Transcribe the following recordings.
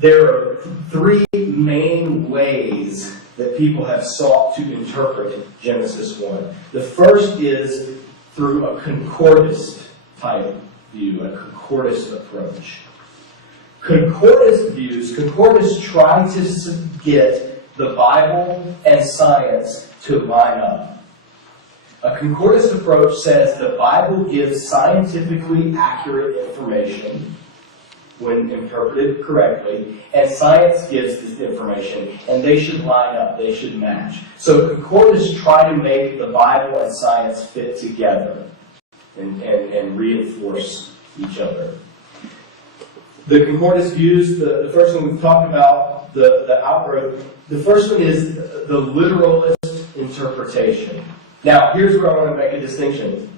There are three main ways that people have sought to interpret Genesis 1. The first is through a concordist type view, a concordist approach. Concordists try to get the Bible and science to line up. A concordist approach says the Bible gives scientifically accurate information when interpreted correctly, and science gives this information, and they should line up, they should match. So concordists try to make the Bible and science fit together and reinforce each other. The concordist views, the first one we've talked about, the outgrowth. The first one is the literalist interpretation. Now, here's where I want to make a distinction.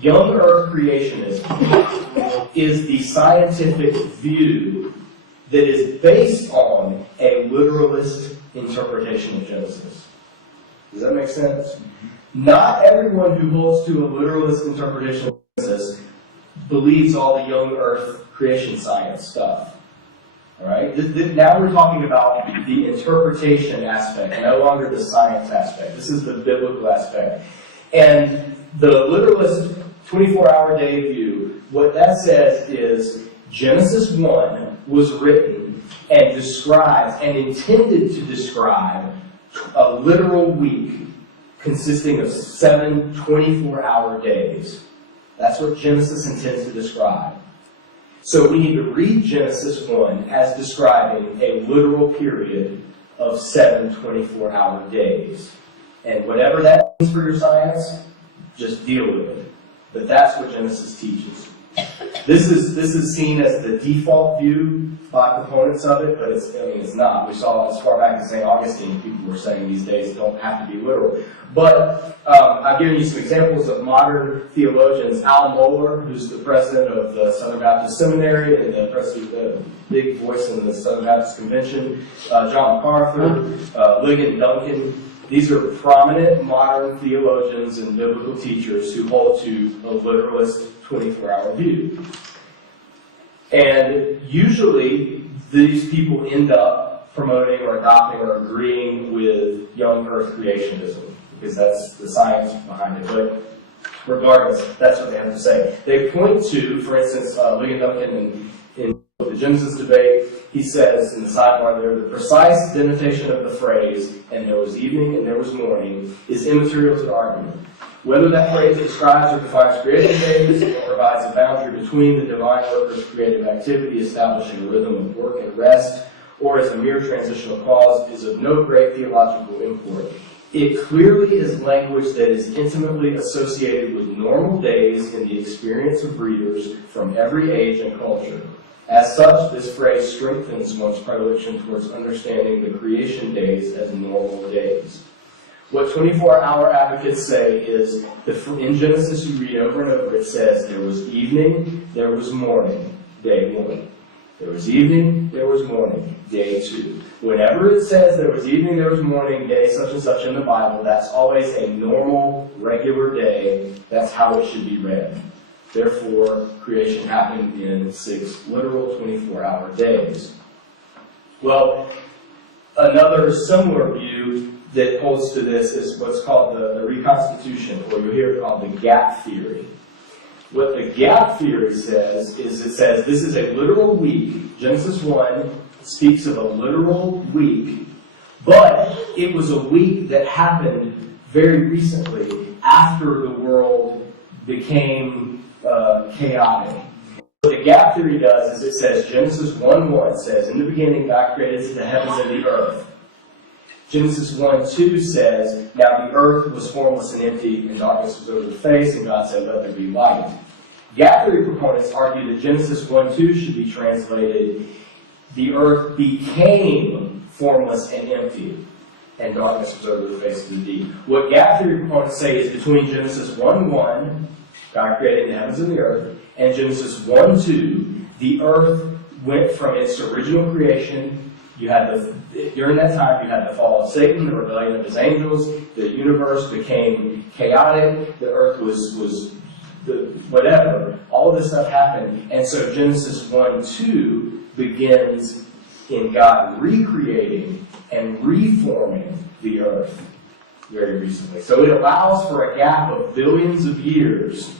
Young Earth creationism is the scientific view that is based on a literalist interpretation of Genesis. Does that make sense? Not everyone who holds to a literalist interpretation of Genesis believes all the young Earth creation science stuff. All right? Now we're talking about the interpretation aspect, no longer the science aspect. This is the biblical aspect. And the literalist 24-hour day view, what that says is Genesis 1 was written and describes and intended to describe a literal week consisting of 7 24-hour days. That's what Genesis intends to describe. So we need to read Genesis 1 as describing a literal period of 7 24-hour days. And whatever that means for your science, just deal with it. But that's what Genesis teaches. This is seen as the default view by proponents of it, but it's not. We saw as far back as St. Augustine, people were saying these days don't have to be literal. But I've given you some examples of modern theologians. Al Mohler, who's the president of the Southern Baptist Seminary and the big voice in the Southern Baptist Convention, John MacArthur, Ligon Duncan. These are prominent modern theologians and biblical teachers who hold to a literalist 24-hour view. And usually, these people end up promoting or adopting or agreeing with young Earth creationism, because that's the science behind it. But regardless, that's what they have to say. They point to, for instance, Ligon Duncan in the Genesis debate, he says in the sidebar there, the precise denotation of the phrase, and there was evening and there was morning, is immaterial to the argument. Whether that phrase describes or defines creation days, or provides a boundary between the divine worker's creative activity, establishing a rhythm of work and rest, or as a mere transitional cause, is of no great theological import. It clearly is language that is intimately associated with normal days in the experience of readers from every age and culture. As such, this phrase strengthens one's predilection towards understanding the creation days as normal days. What 24-hour advocates say is, in Genesis you read over and over, it says, there was evening, there was morning, day 1. There was evening, there was morning, day 2. Whenever it says there was evening, there was morning, day such and such in the Bible, that's always a normal, regular day. That's how it should be read. Therefore, creation happened in 6 literal 24-hour days. Well, another similar view that holds to this is what's called the reconstitution, or you'll hear it called the gap theory. What the gap theory says is it says this is a literal week. Genesis 1 speaks of a literal week, but it was a week that happened very recently after the world became chaotic. What the gap theory does is it says, Genesis 1:1 says, in the beginning God created the heavens and the earth. Genesis 1:2 says, now the earth was formless and empty, and darkness was over the face, and God said, let there be light. Gap theory proponents argue that Genesis 1:2 should be translated, the earth became formless and empty, and darkness was over the face of the deep. What gap theory proponents say is between Genesis 1:1, God created the heavens and the earth, and Genesis 1:2, the earth went from its original creation. During that time, you had the fall of Satan, the rebellion of his angels, the universe became chaotic, the earth was whatever. All of this stuff happened, and so Genesis 1:2 begins in God recreating and reforming the earth very recently. So it allows for a gap of billions of years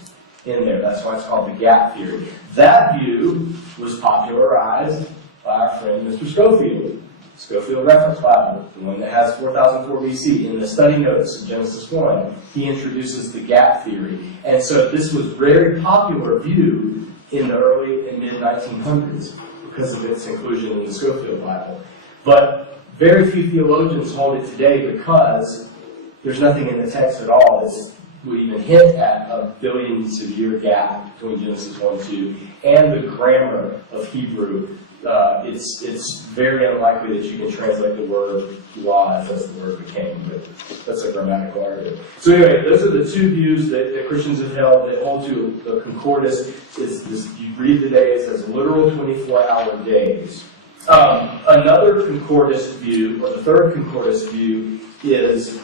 in there. That's why it's called the gap theory. That view was popularized by our friend Mr. Schofield. Schofield Reference Bible, the one that has 4004 BC. In the study notes in Genesis 1, he introduces the gap theory. And so this was a very popular view in the early and mid-1900s because of its inclusion in the Schofield Bible. But very few theologians hold it today because there's nothing in the text at all that would even hint at a billions of year gap between Genesis 1 and 2 and the grammar of Hebrew. It's very unlikely that you can translate the word was as the word became, but that's a grammatical argument. So anyway, those are the two views that Christians have held that hold to the concordus. Is this, you read the days as literal 24-hour days. Another concordist view, or the third concordist view, is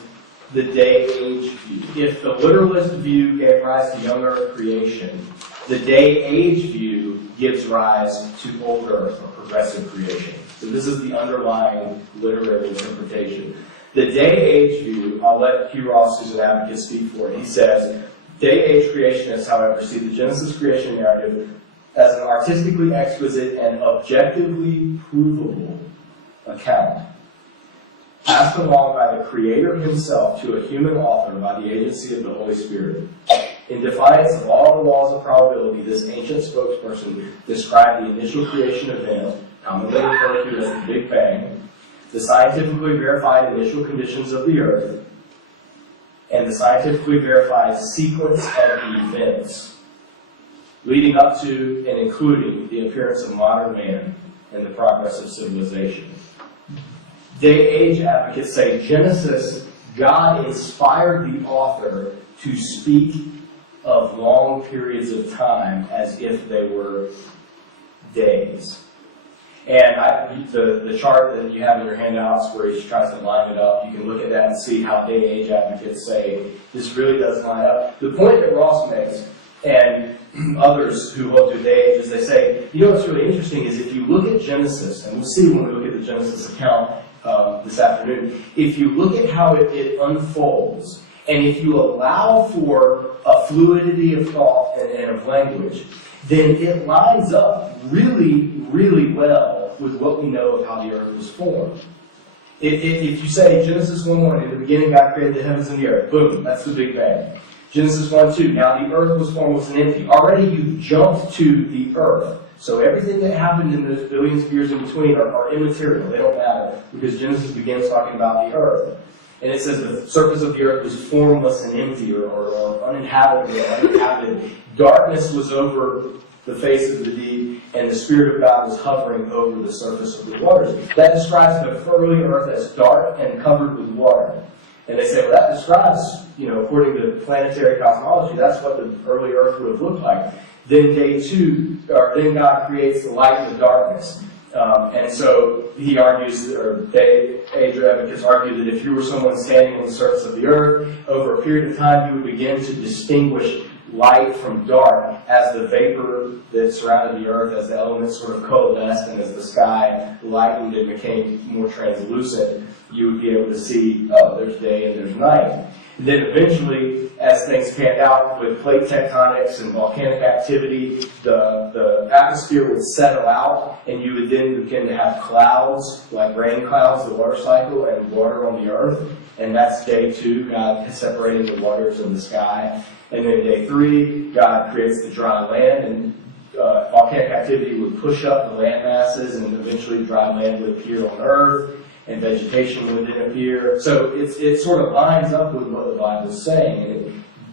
the day-age view. If the literalist view gave rise to young earth creation, the day-age view gives rise to old earth, or progressive creation. So this is the underlying literary interpretation. The day-age view, I'll let Hugh Ross, who's an advocate, speak for it. He says, day-age creationists, however, see the Genesis creation narrative as an artistically exquisite and objectively provable account, passed along by the Creator himself to a human author by the agency of the Holy Spirit. In defiance of all the laws of probability, this ancient spokesperson described the initial creation event, commonly referred to as the Big Bang, the scientifically verified initial conditions of the Earth, and the scientifically verified sequence of events leading up to and including the appearance of modern man and the progress of civilization. Day-age advocates say Genesis, God inspired the author to speak of long periods of time as if they were days. And the chart that you have in your handouts where he tries to line it up, you can look at that and see how day-age advocates say this really does line up. The point that Ross makes, and others who hold to day-age, is they say, you know what's really interesting is if you look at Genesis, and we'll see when we look at the Genesis account this afternoon, if you look at how it unfolds, and if you allow for a fluidity of thought and of language, then it lines up really, really well with what we know of how the earth was formed. If you say Genesis 1:1, in the beginning God created the heavens and the earth, boom, that's the Big Bang. Genesis 1:2, now the earth was formed, was empty. Already you've jumped to the earth. So everything that happened in those billions of years in between are immaterial. They don't matter because Genesis begins talking about the earth. And it says the surface of the earth was formless and empty or uninhabitable or uninhabited. Darkness was over the face of the deep, and the Spirit of God was hovering over the surface of the waters. That describes the early earth as dark and covered with water. And they say, well, that describes, according to planetary cosmology, that's what the early earth would have looked like. Then then God creates the light and the darkness. And so he argues, or day-age advocates argue that if you were someone standing on the surface of the earth, over a period of time you would begin to distinguish light from dark as the vapor that surrounded the earth, as the elements sort of coalesced and as the sky lightened and became more translucent, you would be able to see, oh, there's day and there's night. And then eventually, as things panned out with plate tectonics and volcanic activity, the atmosphere would settle out, and you would then begin to have clouds, like rain clouds, the water cycle, and water on the earth. And that's day 2, God separating the waters in the sky. And then day 3, God creates the dry land, and volcanic activity would push up the land masses, and eventually dry land would appear on earth, and vegetation would then appear. So it sort of lines up with what the Bible is saying,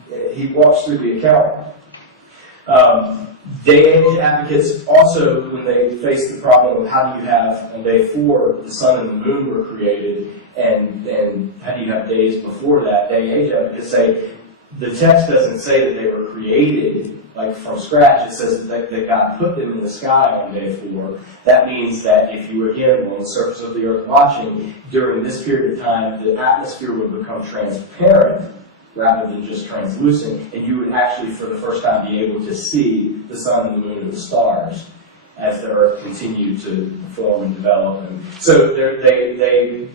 and he walks through the account. Day-age advocates also, when they face the problem of how do you have, on day 4, the sun and the moon were created, and how do you have days before that, day-age advocates say, the text doesn't say that they were created like from scratch. It says that God put them in the sky on day 4. That means that if you were again on the surface of the earth watching, during this period of time, the atmosphere would become transparent rather than just translucent, and you would actually, for the first time, be able to see the sun and the moon and the stars. as the earth continued to form and develop. And so they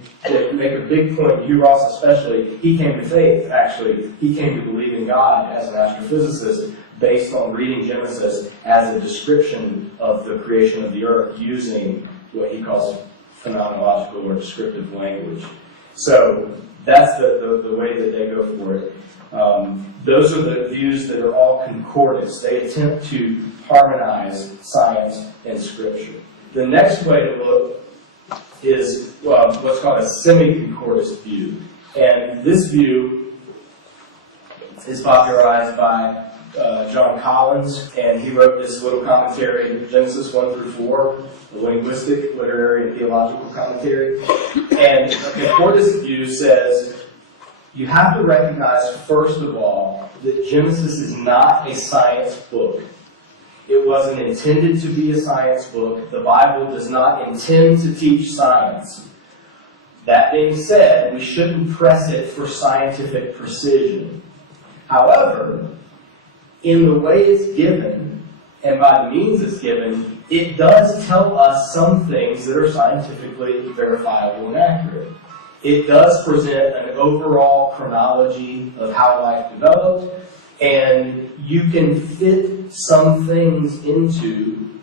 make a big point. Hugh Ross especially, he came to faith, actually. He came to believe in God as an astrophysicist based on reading Genesis as a description of the creation of the earth using what he calls phenomenological or descriptive language. So that's the way that they go for it. Those are the views that are all concordance. They attempt to harmonize science and Scripture. The next way to look is what's called a semi-concordist view. And this view is popularized by John Collins, and he wrote this little commentary, Genesis 1 through 4, a linguistic, literary, and theological commentary. And a concordist view says, you have to recognize, first of all, that Genesis is not a science book. It wasn't intended to be a science book. The Bible does not intend to teach science. That being said, we shouldn't press it for scientific precision. However, in the way it's given, and by the means it's given, it does tell us some things that are scientifically verifiable and accurate. It does present an overall chronology of how life developed, and you can fit some things into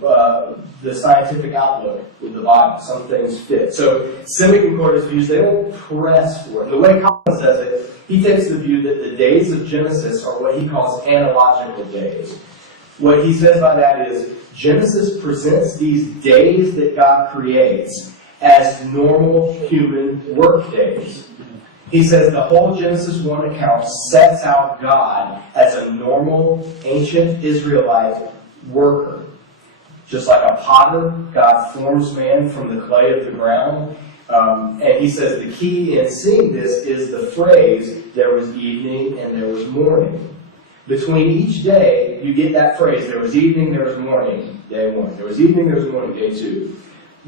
the scientific outlook with the Bible. Some things fit. So semi-concordist views, they don't press for it. The way Collins says it, he takes the view that the days of Genesis are what he calls analogical days. What he says by that is, Genesis presents these days that God creates as normal human work days. He says the whole Genesis 1 account sets out God as a normal, ancient Israelite worker. Just like a potter, God forms man from the clay of the ground. And he says the key in seeing this is the phrase, there was evening and there was morning. Between each day, you get that phrase, there was evening, there was morning, day 1. There was evening, there was morning, day 2.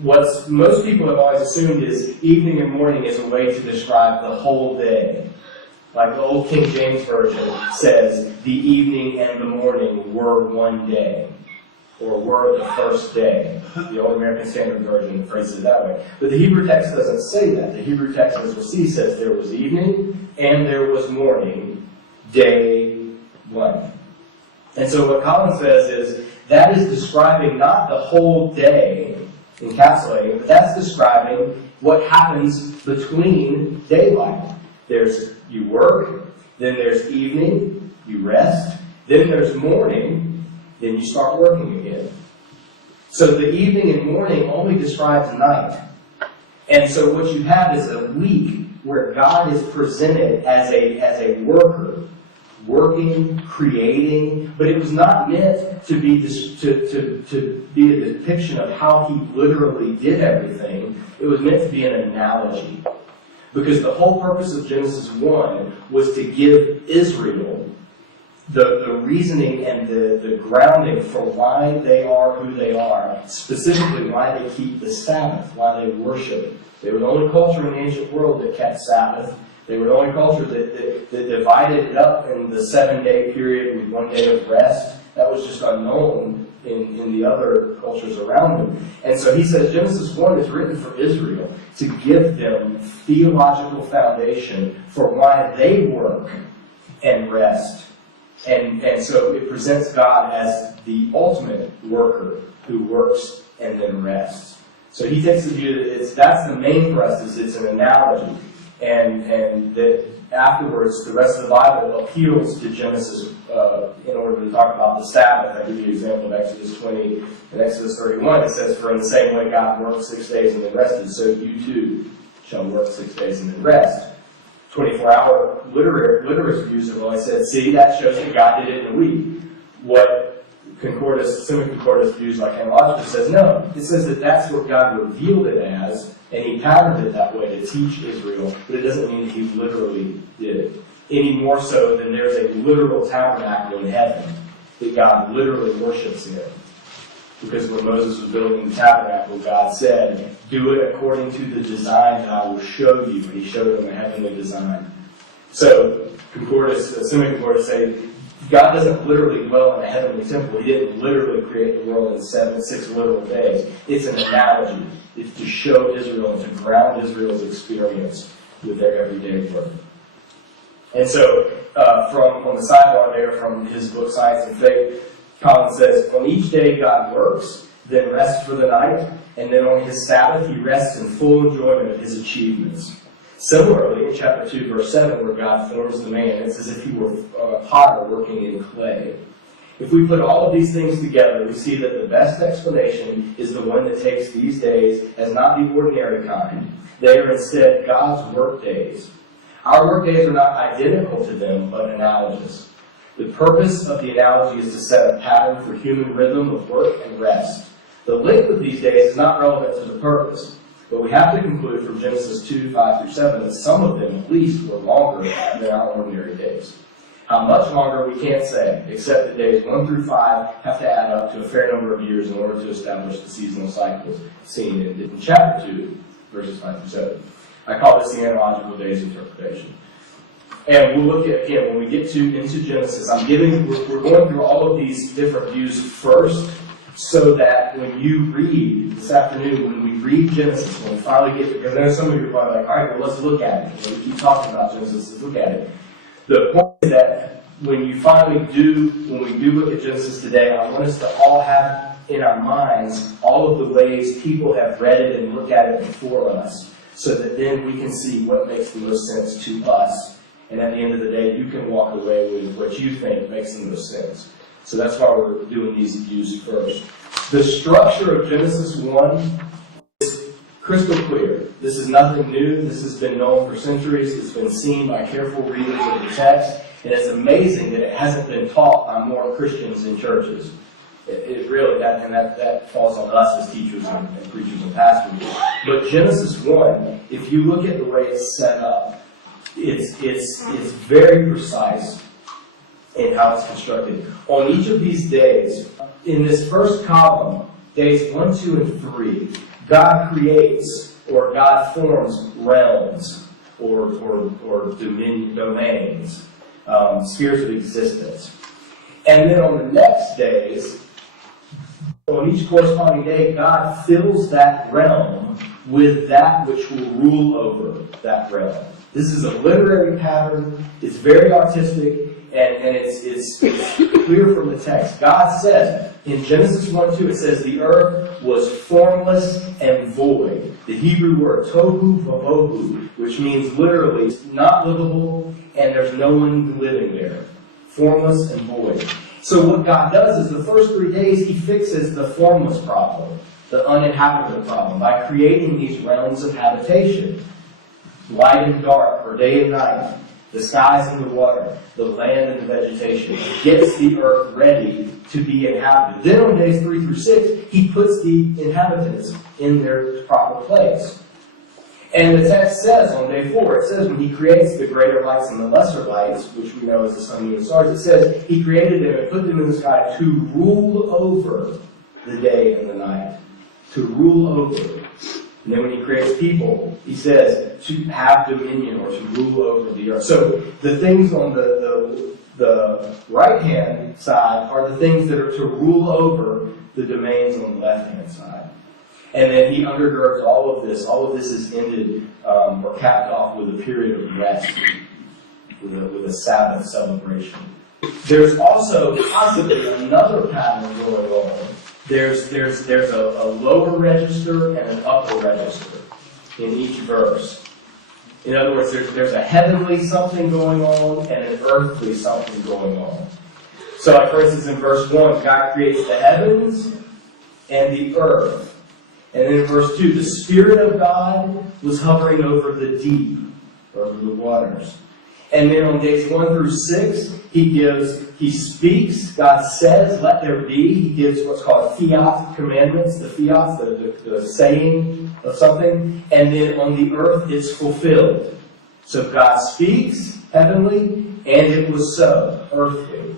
What most people have always assumed is evening and morning is a way to describe the whole day. Like the old King James Version says, the evening and the morning were one day, or were the first day. The Old American Standard Version phrases it that way. But the Hebrew text doesn't say that. The Hebrew text, as we'll see, says there was evening and there was morning, day 1. And so what Collins says is, that is describing not the whole day, encapsulating, but that's describing what happens between daylight. You work, then there's evening, you rest, then there's morning, then you start working again. So the evening and morning only describes night. And so what you have is a week where God is presented as a worker, working, creating, but it was not meant to be to be a depiction of how he literally did everything. It was meant to be an analogy. Because the whole purpose of Genesis 1 was to give Israel the reasoning and the grounding for why they are who they are, specifically why they keep the Sabbath, why they worship. They were the only culture in the ancient world that kept Sabbath. They were the only culture that divided it up in the 7-day period with 1 day of rest. That was just unknown in the other cultures around them. And so he says Genesis 1 is written for Israel to give them theological foundation for why they work and rest. And so it presents God as the ultimate worker who works and then rests. So he takes the view that that's the main thrust, is it's an analogy. And that afterwards, the rest of the Bible appeals to Genesis in order to talk about the Sabbath. I give you an example of Exodus 20 and Exodus 31. It says, for in the same way God worked 6 days and then rested, so you too shall work 6 days and then rest. 24-hour literist views have always said, see, that shows that God did it in a week. What semi-concordist views like Analogical says, no. It says that that's what God revealed it as, and he patterned it that way to teach Israel, but it doesn't mean that he literally did it. Any more so than there's a literal tabernacle in heaven that God literally worships in. Because when Moses was building the tabernacle, God said, do it according to the design that I will show you. And he showed them a heavenly design. So, semi-concordists say, God doesn't literally dwell in a heavenly temple. He didn't literally create the world in 6 literal days. It's an analogy. It's to show Israel and to ground Israel's experience with their everyday work. And so, from on the sidebar there, from his book Science and Faith, Colin says, on each day God works, then rests for the night, and then on his Sabbath he rests in full enjoyment of his achievements. Similarly, in chapter 2, verse 7, where God forms the man, it's as if he were a potter working in clay. If we put all of these things together, we see that the best explanation is the one that takes these days as not the ordinary kind. They are instead God's work days. Our work days are not identical to them, but analogous. The purpose of the analogy is to set a pattern for human rhythm of work and rest. The length of these days is not relevant to the purpose, but we have to conclude from Genesis 2, 5 through 7 that some of them at least were longer than our ordinary days. How much longer, we can't say, except that days 1 through 5 have to add up to a fair number of years in order to establish the seasonal cycles seen in chapter 2, verses 5 through 7. I call this the Analogical Days interpretation. And we'll look at, again, when we get into Genesis, we're going through all of these different views first, so that when you read this afternoon, when we read Genesis, when we finally get, because there's some of you who are like, all right, well, let's look at it. We keep talking about Genesis, let's look at it. The point is that when we do look at Genesis today, I want us to all have in our minds all of the ways people have read it and looked at it before us, so that then we can see what makes the most sense to us. And at the end of the day, you can walk away with what you think makes the most sense. So that's why we're doing these views first. The structure of Genesis 1 is crystal clear. This is nothing new. This has been known for centuries. It's been seen by careful readers of the text. And it's amazing that it hasn't been taught by more Christians in churches. It really, that falls on us as teachers and preachers and pastors. But Genesis 1, if you look at the way it's set up, it's very precise in how it's constructed. On each of these days, in this first column, days 1, 2, and 3, God creates, or God forms realms, or domains, spheres of existence. And then on the next days, on each corresponding day, God fills that realm with that which will rule over that realm. This is a literary pattern. It's very artistic. And it's clear from the text. God says, in Genesis 1:2, it says, the earth was formless and void. The Hebrew word tohu vabohu, which means literally not livable, and there's no one living there. Formless and void. So what God does is the first 3 days, he fixes the formless problem, the uninhabitable problem, by creating these realms of habitation. Light and dark, or day and night. The skies and the water, the land and the vegetation. Gets the earth ready to be inhabited. Then on days 3 through 6, he puts the inhabitants in their proper place. And the text says on day 4, it says when he creates the greater lights and the lesser lights, which we know as the sun, moon, and stars, it says he created them and put them in the sky to rule over the day and the night. To rule over. And then when he creates people, he says to have dominion or to rule over the earth. So the things on the right-hand side are the things that are to rule over the domains on the left-hand side. And then he undergirds all of this. All of this is ended or capped off with a period of rest, with a Sabbath celebration. There's also possibly another pattern going on. There's a lower register and an upper register in each verse. In other words, there's a heavenly something going on and an earthly something going on. So, like for instance, in verse 1, God creates the heavens and the earth. And then in verse 2, the Spirit of God was hovering over the deep, over the waters. And then on days 1 through 6, he speaks, God says, let there be. He gives what's called fiat commandments, the fiat, the saying of something. And then on the earth, it's fulfilled. So God speaks, heavenly, and it was so, earthly.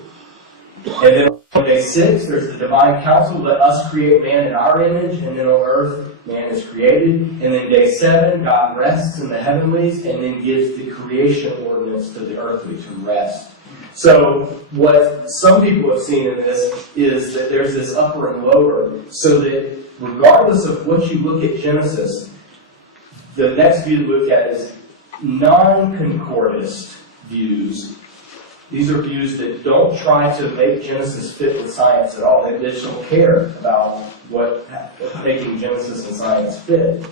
And then on day 6, there's the divine counsel, let us create man in our image, and then on earth, man is created. And then day 7, God rests in the heavenlies, and then gives the creation ordinance to the earthly to rest. So what some people have seen in this is that there's this upper and lower, so that regardless of what you look at Genesis, the next view to look at is non-concordist views. These are views that don't try to make Genesis fit with science at all. They just don't care about making Genesis and science fit.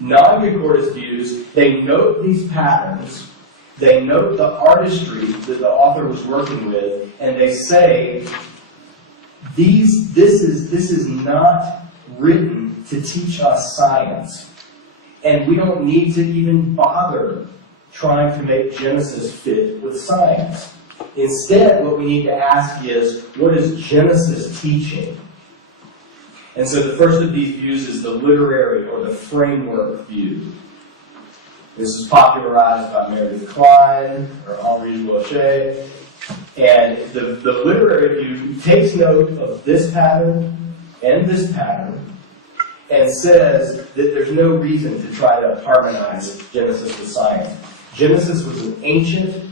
Non-concordist views, they note these patterns, they note the artistry that the author was working with, and they say, this is not written to teach us science. And we don't need to even bother trying to make Genesis fit with science. Instead, what we need to ask is, what is Genesis teaching? And so the first of these views is the literary or the framework view. This is popularized by Meredith Kline or Henri Blocher. And the literary view takes note of this pattern and this pattern and says that there's no reason to try to harmonize Genesis with science. Genesis was an ancient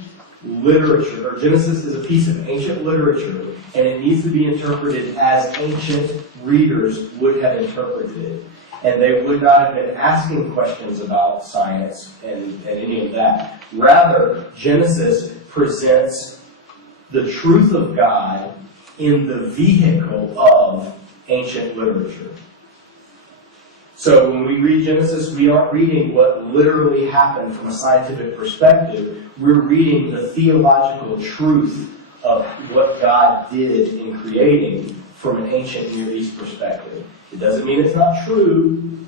literature, or Genesis is a piece of ancient literature, and it needs to be interpreted as ancient readers would have interpreted it. And they would not have been asking questions about science and any of that. Rather, Genesis presents the truth of God in the vehicle of ancient literature. So when we read Genesis, we aren't reading what literally happened from a scientific perspective. We're reading the theological truth of what God did in creating from an ancient Near East perspective. It doesn't mean it's not true,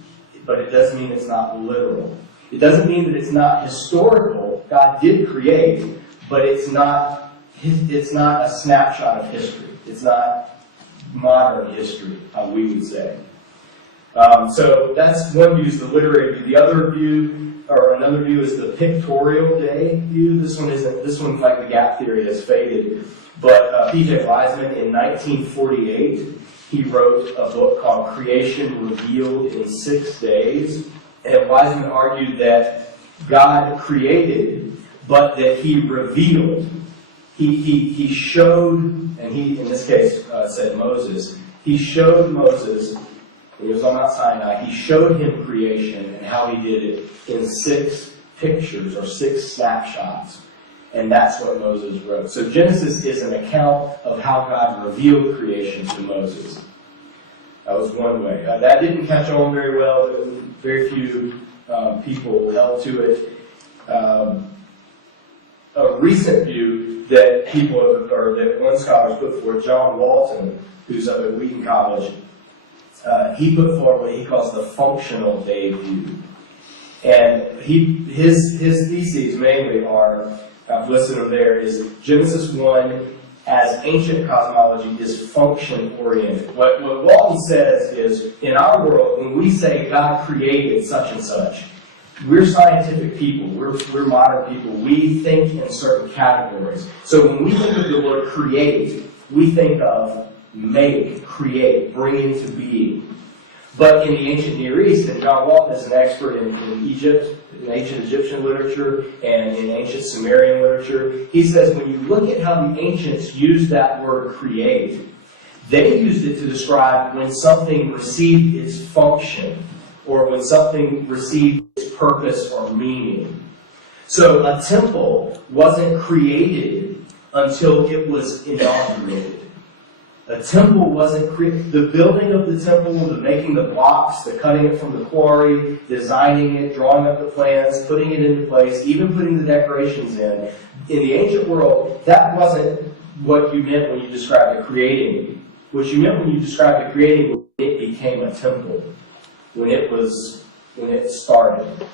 but it does mean it's not literal. It doesn't mean that it's not historical. God did create, but it's not a snapshot of history. It's not modern history, how we would say. So that's one view, is the literary view. The other view, or another view, is the pictorial day view. This one's like the gap theory has faded. But P.J. Wiseman, in 1948, he wrote a book called Creation Revealed in 6 Days. And Wiseman argued that God created, but that he revealed. He showed, and he, in this case, said Moses, he showed Moses, when he was on Mount Sinai, he showed him creation and how he did it in 6 pictures or 6 snapshots. And that's what Moses wrote. So Genesis is an account of how God revealed creation to Moses. That was one way. That didn't catch on very well. Very few people held to it. A recent view that that one scholar put forward, John Walton, who's up at Wheaton College, he put forward what he calls the functional day view. And his theses mainly are, I've listed them there, is Genesis 1 as ancient cosmology is function-oriented. What Walton says is, in our world, when we say God created such and such, we're scientific people, we're modern people, we think in certain categories. So when we think of the word create, we think of make, create, bring into being. But in the ancient Near East, and John Walton is an expert in Egypt, in ancient Egyptian literature, and in ancient Sumerian literature, he says when you look at how the ancients used that word create, they used it to describe when something received its function, or when something received its purpose or meaning. So a temple wasn't created until it was inaugurated. A temple wasn't created. The building of the temple, the making the blocks, the cutting it from the quarry, designing it, drawing up the plans, putting it into place, even putting the decorations in the ancient world, that wasn't what you meant when you described it creating. What you meant when you described it creating was it became a temple, when it started.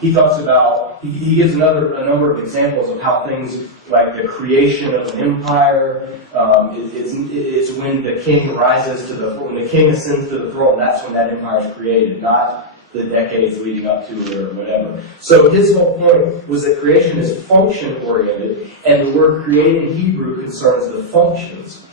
He talks about, he gives a number of examples of how things like the creation of an empire, it's when the king rises to when the king ascends to the throne, that's when that empire is created, not the decades leading up to it or whatever. So his whole point was that creation is function-oriented, and the word create in Hebrew concerns the functions.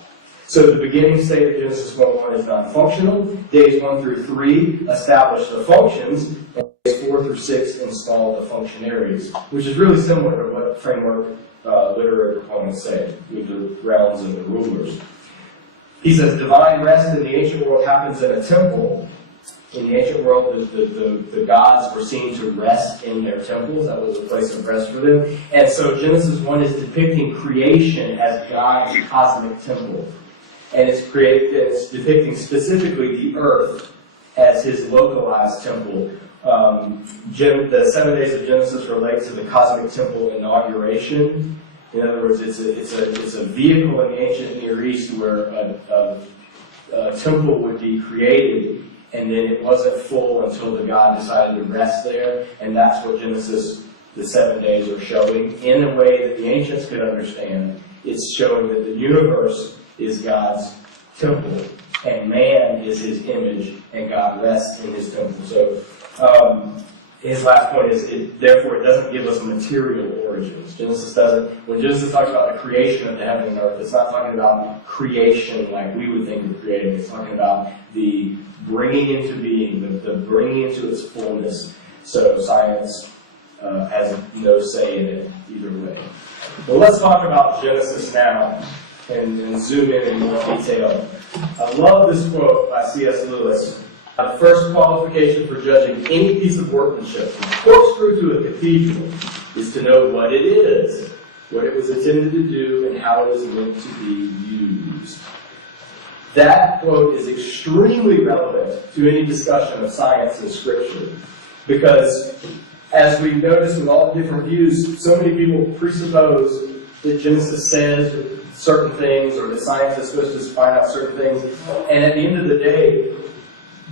So the beginning state of Genesis 1:1 is non-functional. Days 1 through 3 establish the functions, and days 4 4 through 6 installed the functionaries, which is really similar to what framework literary proponents say, with the realms and the rulers. He says divine rest in the ancient world happens in a temple. In the ancient world, the gods were seen to rest in their temples. That was a place of rest for them. And so Genesis 1 is depicting creation as God's cosmic temple. And it's depicting specifically the earth as his localized temple. The 7 days of Genesis relate to the cosmic temple inauguration. In other words, it's a vehicle in the ancient Near East where a temple would be created, and then it wasn't full until the God decided to rest there, and that's what Genesis, the 7 days, are showing in a way that the ancients could understand. It's showing that the universe is God's temple, and man is his image, and God rests in his temple. So his last point is, therefore, it doesn't give us material origins. When Genesis talks about the creation of the heaven and earth, it's not talking about creation like we would think of creating. It's talking about the bringing into being, the bringing into its fullness. So science has no say in it either way. Well, let's talk about Genesis now and zoom in more detail. I love this quote by C.S. Lewis. The first qualification for judging any piece of workmanship, from corkscrew to a cathedral, is to know what it is, what it was intended to do, and how it is meant to be used. That quote is extremely relevant to any discussion of science and Scripture, because as we've noticed with all the different views, so many people presuppose that Genesis says certain things, or that science is supposed to find out certain things, and at the end of the day,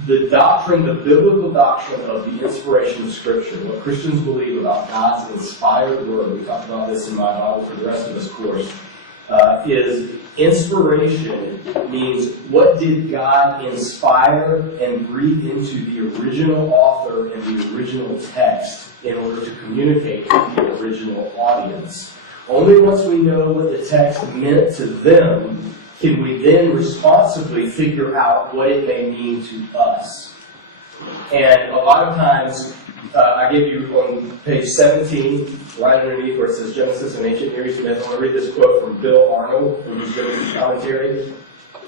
the doctrine, the biblical doctrine of the inspiration of Scripture, what Christians believe about God's inspired word, we talked about this in my Bible for the rest of this course, is inspiration means what did God inspire and breathe into the original author and the original text in order to communicate to the original audience. Only once we know what the text meant to them can we then responsibly figure out what it may mean to us. And a lot of times, I give you on page 17, right underneath where it says Genesis and Ancient Near East Myth, I want to read this quote from Bill Arnold from his Genesis commentary.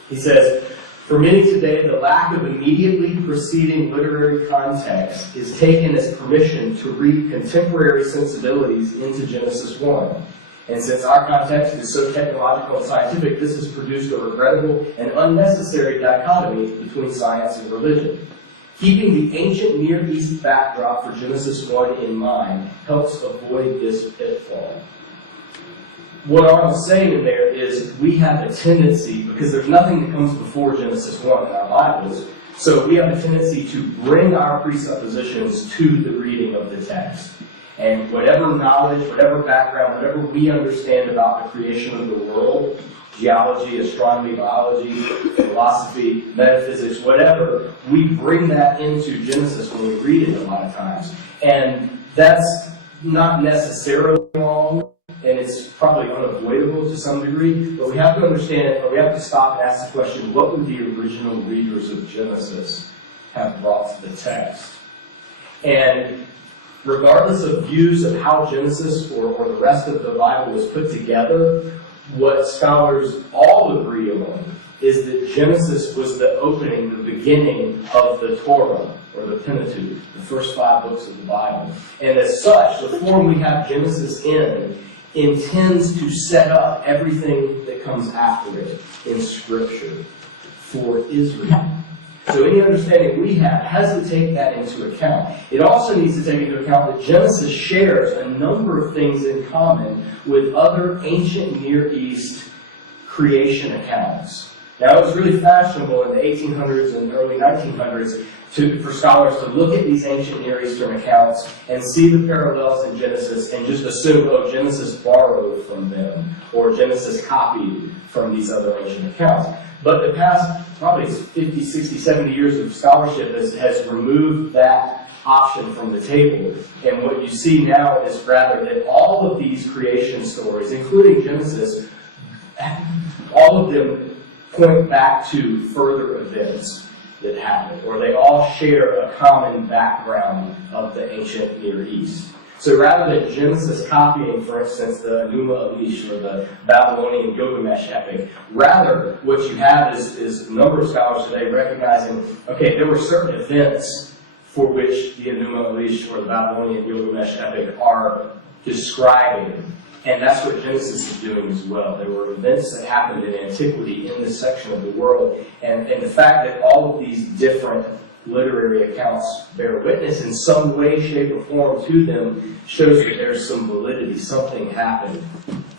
He says, "For many today, the lack of immediately preceding literary context is taken as permission to read contemporary sensibilities into Genesis 1. And since our context is so technological and scientific, this has produced a regrettable and unnecessary dichotomy between science and religion. Keeping the ancient Near East backdrop for Genesis 1 in mind helps avoid this pitfall." What Arnold's saying in there is we have a tendency, because there's nothing that comes before Genesis 1 in our Bibles, so we have a tendency to bring our presuppositions to the reading of the text. And whatever knowledge, whatever background, whatever we understand about the creation of the world, geology, astronomy, biology, philosophy, metaphysics, whatever, we bring that into Genesis when we read it a lot of times. And that's not necessarily wrong, and it's probably unavoidable to some degree, but we have to understand, or we have to stop and ask the question, what would the original readers of Genesis have brought to the text? And regardless of views of how Genesis or the rest of the Bible was put together, what scholars all agree on is that Genesis was the opening, the beginning of the Torah, or the Pentateuch, the first 5 books of the Bible. And as such, the form we have Genesis in intends to set up everything that comes after it in Scripture for Israel. So any understanding we have has to take that into account. It also needs to take into account that Genesis shares a number of things in common with other ancient Near East creation accounts. Now, it was really fashionable in the 1800s and early 1900s for scholars to look at these ancient Near Eastern accounts and see the parallels in Genesis and just assume, oh, Genesis borrowed from them, or Genesis copied from these other ancient accounts. But the past probably 50, 60, 70 years of scholarship has removed that option from the table. And what you see now is rather that all of these creation stories, including Genesis, all of them point back to further events. that happened, or they all share a common background of the ancient Near East. So rather than Genesis copying, for instance, the Enuma Elish or the Babylonian Gilgamesh epic, rather what you have is a number of scholars today recognizing, okay, there were certain events for which the Enuma Elish or the Babylonian Gilgamesh epic are describing. And that's what Genesis is doing as well. There were events that happened in antiquity in this section of the world. And the fact that all of these different literary accounts bear witness in some way, shape, or form to them shows that there's some validity. Something happened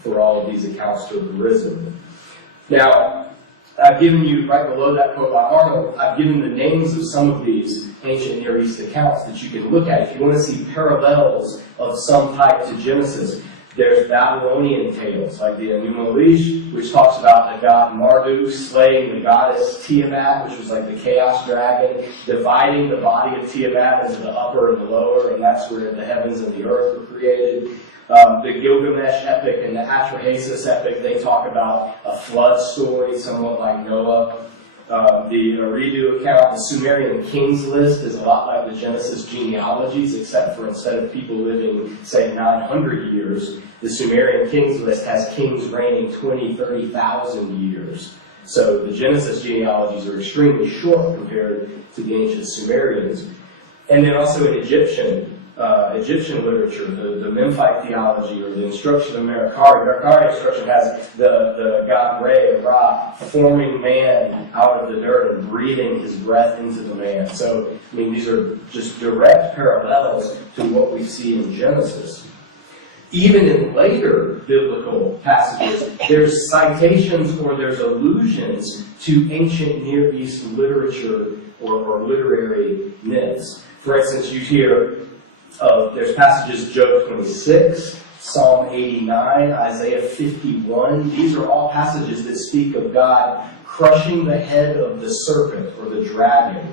for all of these accounts to have arisen. Now, I've given you, right below that quote by Arnold, I've given the names of some of these ancient Near East accounts that you can look at. If you want to see parallels of some type to Genesis, there's Babylonian tales, like the Enuma Elish, which talks about the god Marduk slaying the goddess Tiamat, which was like the chaos dragon, dividing the body of Tiamat into the upper and the lower, and that's where the heavens and the earth were created. The Gilgamesh epic and the Atrahasis epic, they talk about a flood story, somewhat like Noah. The Eridu account, the Sumerian kings list, is a lot like the Genesis genealogies, except for instead of people living, say, 900 years, the Sumerian kings list has kings reigning 20, 30,000 years. So the Genesis genealogies are extremely short compared to the ancient Sumerians. And then also in Egyptian literature, the Memphite theology, or the instruction of Merikari. Merikari instruction has the god Re, or Ra, forming man out of the dirt and breathing his breath into the man. So, I mean, these are just direct parallels to what we see in Genesis. Even in later biblical passages, there's citations or there's allusions to ancient Near East literature or literary myths. For instance, you hear there's passages, Job 26, Psalm 89, Isaiah 51. These are all passages that speak of God crushing the head of the serpent or the dragon.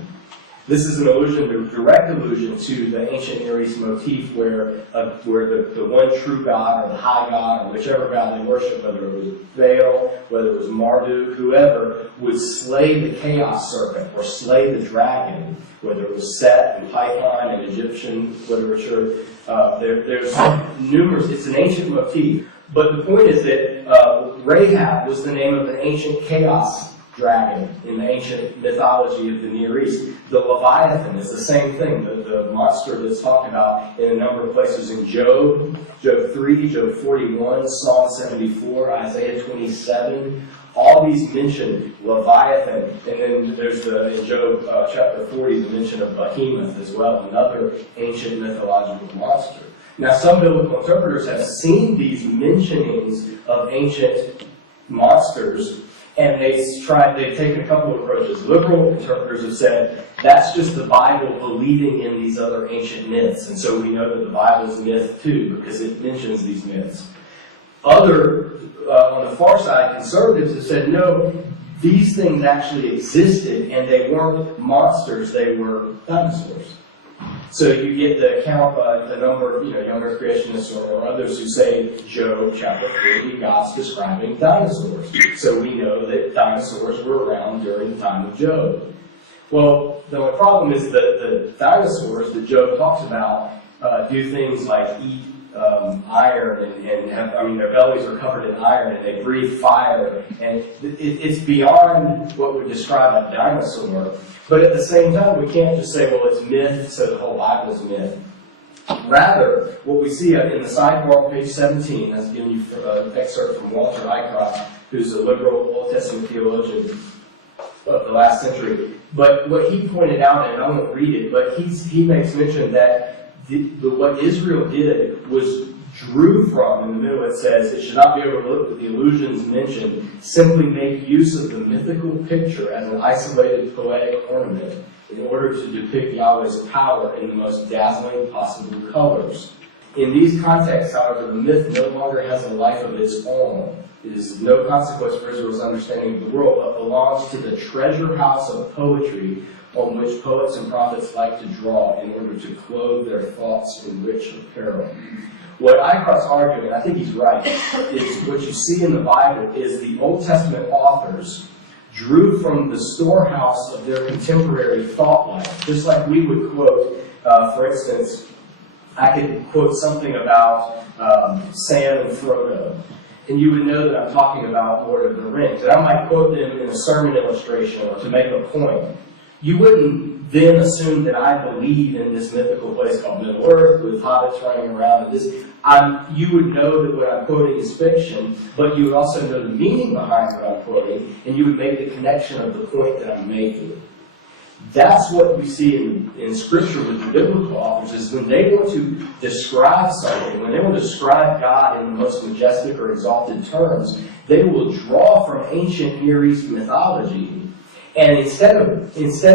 This is an allusion, a direct allusion to the ancient Near East motif where the one true God, or the high God, or whichever God they worship, whether it was Baal, whether it was Marduk, whoever, would slay the chaos serpent or slay the dragon, whether it was Set and Python in Egyptian literature. There's numerous, it's an ancient motif. But the point is that Rahab was the name of the ancient chaos dragon in the ancient mythology of the Near East. The Leviathan is the same thing, the monster that's talked about in a number of places in Job 3, Job 41, Psalm 74, Isaiah 27. All these mention Leviathan, and then there's in Job chapter 40, the mention of Behemoth as well, another ancient mythological monster. Now, some biblical interpreters have seen these mentionings of ancient monsters, and they've taken a couple of approaches. Liberal interpreters have said, that's just the Bible believing in these other ancient myths, and so we know that the Bible is a myth too, because it mentions these myths. Other, on the far side, conservatives have said, no, these things actually existed, and they weren't monsters, they were dinosaurs. So you get the account by the number of younger creationists or others who say, Job chapter 3, God's describing dinosaurs. So we know that dinosaurs were around during the time of Job. Well, the only problem is that the dinosaurs that Job talks about do things like eat iron and have, their bellies are covered in iron and they breathe fire, and it's beyond what would describe a dinosaur. But at the same time, we can't just say, well, it's myth, so the whole Bible is myth. Rather, what we see in the sidebar on page 17, I've given you an excerpt from Walter Eycroft, who's a liberal Old Testament theologian of the last century. But what he pointed out, and I won't read it, but he makes mention that what Israel did was drew from, in the middle it says, it should not be overlooked that the allusions mentioned simply make use of the mythical picture as an isolated poetic ornament in order to depict Yahweh's power in the most dazzling possible colors. In these contexts, however, the myth no longer has a life of its own. It is of no consequence for Israel's understanding of the world, but belongs to the treasure house of poetry on which poets and prophets like to draw in order to clothe their thoughts in rich apparel. What Eycroft's arguing, and I think he's right, is what you see in the Bible is the Old Testament authors drew from the storehouse of their contemporary thought life. Just like we would quote, for instance, I could quote something about Sam and Frodo, and you would know that I'm talking about Lord of the Rings. And I might quote them in a sermon illustration or to make a point. You wouldn't then assume that I believe in this mythical place called Middle Earth with hobbits running around and this. You would know that what I'm quoting is fiction, but you would also know the meaning behind what I'm quoting, and you would make the connection of the point that I'm making. That's what we see in Scripture with the biblical authors, is when they want to describe something, when they want to describe God in the most majestic or exalted terms, they will draw from ancient Near East mythology. And instead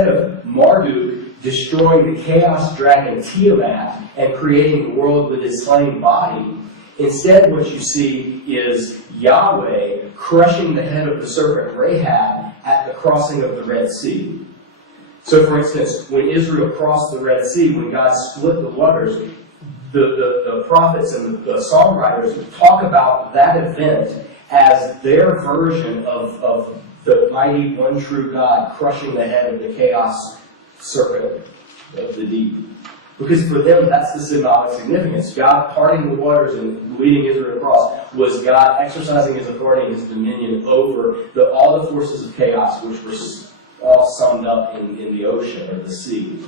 of Marduk destroying the chaos dragon Tiamat and creating the world with his slain body, instead what you see is Yahweh crushing the head of the serpent Rahab at the crossing of the Red Sea. So, for instance, when Israel crossed the Red Sea, when God split the waters, the prophets and the songwriters talk about that event as their version of the mighty one true God crushing the head of the chaos serpent of the deep. Because for them, that's the symbolic significance. God parting the waters and leading Israel across was God exercising his authority and his dominion over all the forces of chaos, which were all summed up in the ocean or the sea.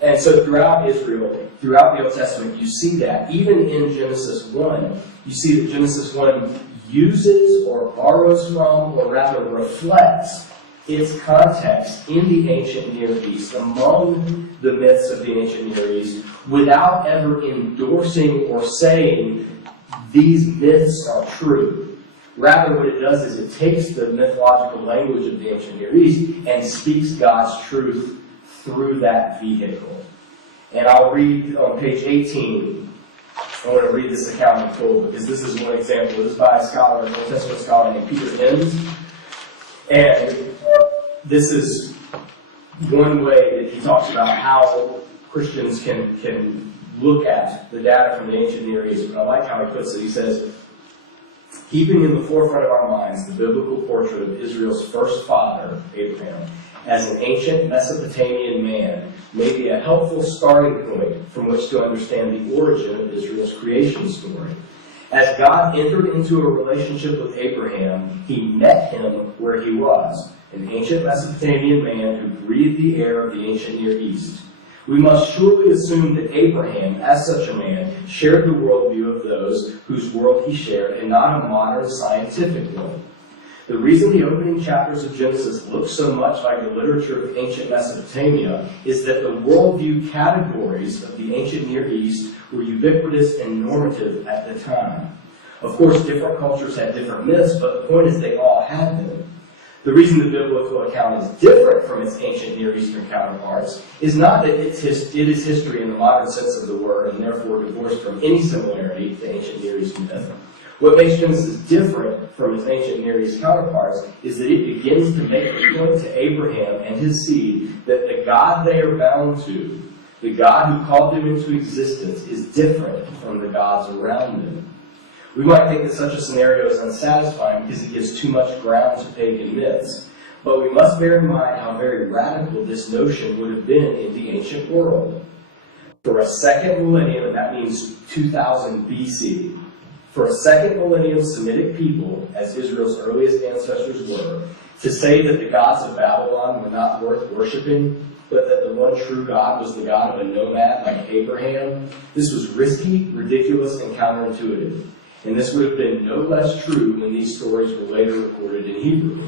And so throughout Israel, throughout the Old Testament, you see that. Even in Genesis 1, you see that Genesis 1 uses or borrows from, or rather reflects, its context in the ancient Near East, among the myths of the ancient Near East, without ever endorsing or saying these myths are true. Rather, what it does is it takes the mythological language of the ancient Near East and speaks God's truth through that vehicle. And I'll read on page 18. I want to read this account in full because this is one example. This is by a scholar, an Old Testament scholar named Peter Enns. And this is one way that he talks about how Christians can look at the data from the ancient Near East. But I like how he puts it. He says, keeping in the forefront of our minds the biblical portrait of Israel's first father, Abraham, as an ancient Mesopotamian man may be a helpful starting point from which to understand the origin of Israel's creation story. As God entered into a relationship with Abraham, he met him where he was, an ancient Mesopotamian man who breathed the air of the ancient Near East. We must surely assume that Abraham, as such a man, shared the worldview of those whose world he shared, and not a modern scientific one. The reason the opening chapters of Genesis look so much like the literature of ancient Mesopotamia is that the worldview categories of the ancient Near East were ubiquitous and normative at the time. Of course, different cultures had different myths, but the point is they all had them. The reason the biblical account is different from its ancient Near Eastern counterparts is not that it is history in the modern sense of the word and therefore divorced from any similarity to ancient Near East myth. What makes Genesis different from its ancient Near East counterparts is that it begins to make the point to Abraham and his seed that the God they are bound to, the God who called them into existence, is different from the gods around them. We might think that such a scenario is unsatisfying because it gives too much ground to pagan myths, but we must bear in mind how very radical this notion would have been in the ancient world. For a second millennium, and that means 2000 BC, for a second millennium Semitic people, as Israel's earliest ancestors were, to say that the gods of Babylon were not worth worshiping, but that the one true God was the God of a nomad like Abraham, this was risky, ridiculous, and counterintuitive. And this would have been no less true when these stories were later recorded in Hebrew.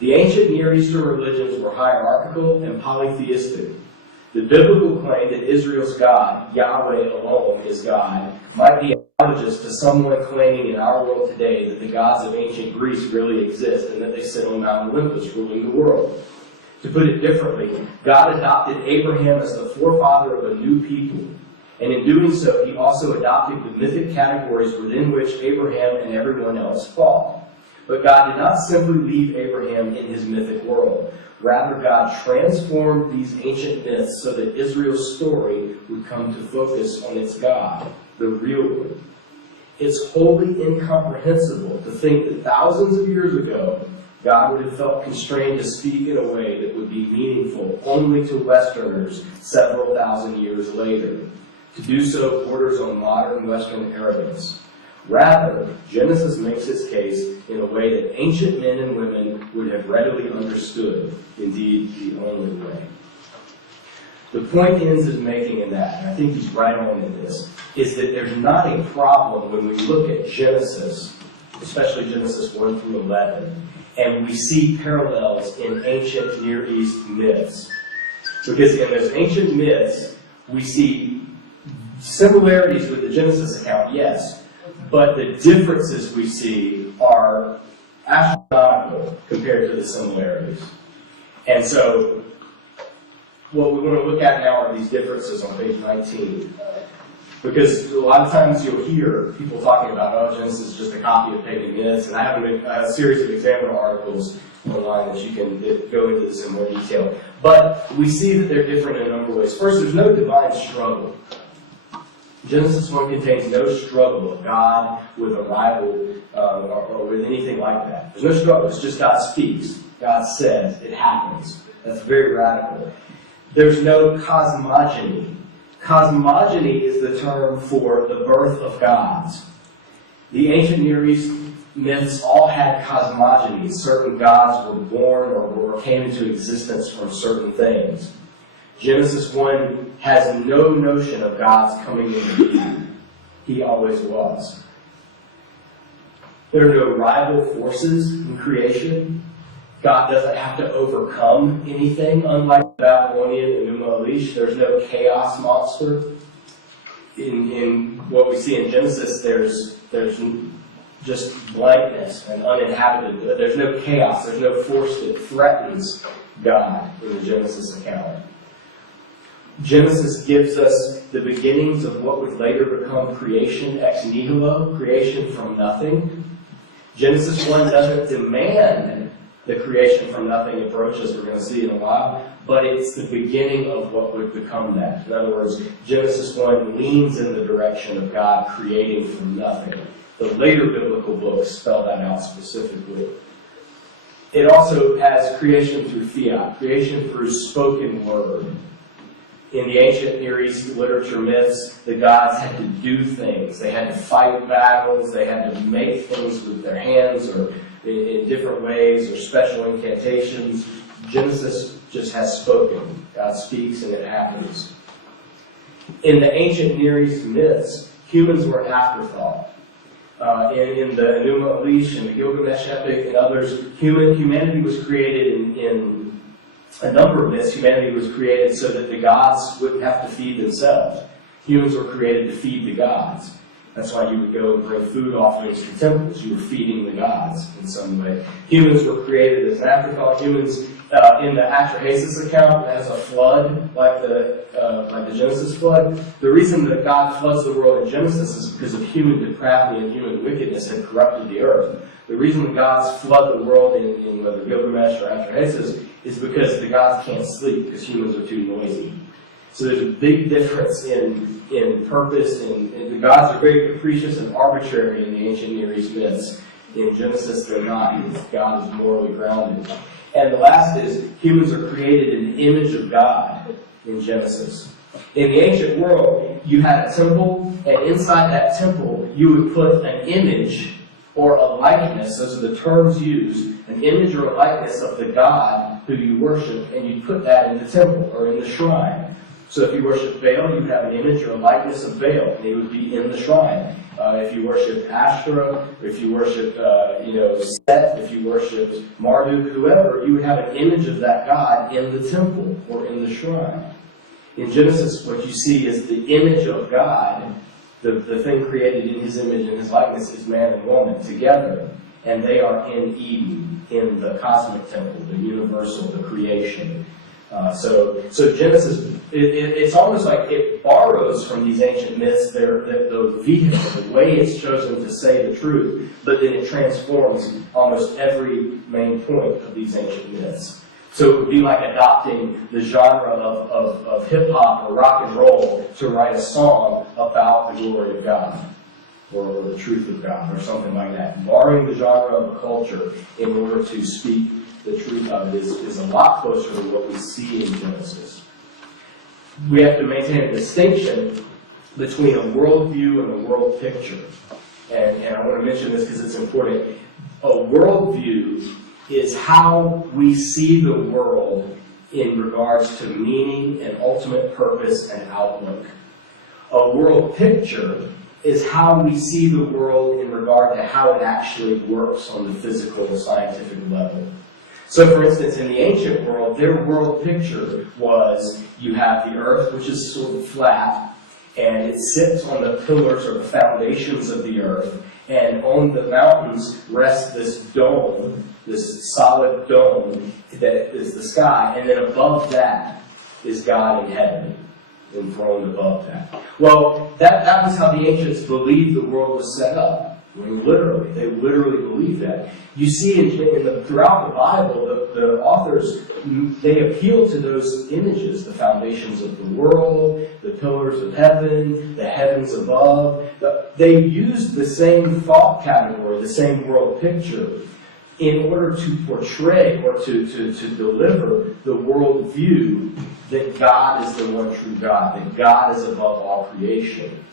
The ancient Near Eastern religions were hierarchical and polytheistic. The biblical claim that Israel's God, Yahweh alone, is God, might be analogous to someone claiming in our world today that the gods of ancient Greece really exist and that they sit on Mount Olympus ruling the world. To put it differently, God adopted Abraham as the forefather of a new people. And in doing so, he also adopted the mythic categories within which Abraham and everyone else fall. But God did not simply leave Abraham in his mythic world. Rather, God transformed these ancient myths so that Israel's story would come to focus on its God, the real one. It's wholly incomprehensible to think that thousands of years ago, God would have felt constrained to speak in a way that would be meaningful only to Westerners several thousand years later. To do so borders on modern Western arrogance. Rather, Genesis makes its case in a way that ancient men and women would have readily understood, indeed, the only way. The point Enns is making in that, and I think he's right on in this, is that there's not a problem when we look at Genesis, especially Genesis 1 through 11, and we see parallels in ancient Near East myths. Because in those ancient myths, we see similarities with the Genesis account, yes, but the differences we see are astronomical compared to the similarities. And so, what we want to look at now are these differences on page 19. Because a lot of times you'll hear people talking about, oh, Genesis is just a copy of pagan myths, and I have a series of examiner articles online that you can go into this in more detail. But we see that they're different in a number of ways. First, there's no divine struggle. Genesis 1 contains no struggle of God with a rival or with anything like that. There's no struggle. It's just God speaks. God says. It happens. That's very radical. There's no cosmogony. Cosmogony is the term for the birth of gods. The ancient Near East myths all had cosmogonies. Certain gods were born or came into existence from certain things. Genesis 1 has no notion of God's coming into being. He always was. There are no rival forces in creation. God doesn't have to overcome anything, unlike the Babylonian Enuma Elish. There's no chaos monster. In what we see in Genesis, there's just blankness and uninhabited. There's no chaos. There's no force that threatens God in the Genesis account. Genesis gives us the beginnings of what would later become creation ex nihilo, creation from nothing. Genesis 1 doesn't demand the creation from nothing approach, as we're going to see in a while, but it's the beginning of what would become that. In other words, Genesis 1 leans in the direction of God creating from nothing. The later biblical books spell that out specifically. It also has creation through fiat, creation through spoken word. In the ancient Near East literature myths, the gods had to do things. They had to fight battles, they had to make things with their hands or in different ways, or special incantations. Genesis just has spoken. God speaks and it happens. In the ancient Near East myths, humans were an afterthought. In the Enuma Elish and the Gilgamesh epic and others, humanity was created in a number of myths. Humanity was created so that the gods wouldn't have to feed themselves. Humans were created to feed the gods. That's why you would go and bring food offerings to temples. You were feeding the gods in some way. Humans were created as an afterthought. Humans, in the Atrahasis account, as a flood, like the Genesis flood. The reason that God floods the world in Genesis is because of human depravity and human wickedness had corrupted the earth. The reason the gods flood the world in whether Gilgamesh or Atrahasis is because the gods can't sleep because humans are too noisy. So there's a big difference in purpose, and the gods are very capricious and arbitrary in the ancient Near East myths. In Genesis, they're not. God is morally grounded. And the last is, humans are created in the image of God in Genesis. In the ancient world, you had a temple, and inside that temple, you would put an image or a likeness, those are the terms used, an image or a likeness of the God who you worship, and you put that in the temple or in the shrine. So if you worship Baal, you have an image or a likeness of Baal, and it would be in the shrine. If you worship Ashtoreth, if you worship, Set, if you worship Marduk, whoever, you would have an image of that God in the temple or in the shrine. In Genesis, what you see is the image of God, the thing created in His image and His likeness is man and woman together, and they are in Eden, in the cosmic temple, the universal, the creation. So Genesis, it's almost like it borrows from these ancient myths, the vehicle, the way it's chosen to say the truth, but then it transforms almost every main point of these ancient myths. So it would be like adopting the genre of hip-hop or rock and roll to write a song about the glory of God. or the truth of God, or something like that. Borrowing the genre of a culture in order to speak the truth of it is a lot closer to what we see in Genesis. We have to maintain a distinction between a worldview and a world picture. And I want to mention this because it's important. A worldview is how we see the world in regards to meaning and ultimate purpose and outlook. A world picture is how we see the world in regard to how it actually works on the physical or scientific level. So, for instance, in the ancient world, their world picture was you have the earth, which is sort of flat, and it sits on the pillars or the foundations of the earth, and on the mountains rests this dome, this solid dome that is the sky, and then above that is God in heaven, enthroned above that. Well, that was how the ancients believed the world was set up. I mean, literally, they literally believed that. You see, throughout the Bible, the authors, they appeal to those images, the foundations of the world, the pillars of heaven, the heavens above. They used the same thought category, the same world picture, in order to portray or to deliver the world view that God is the one true God, that God is above all creation.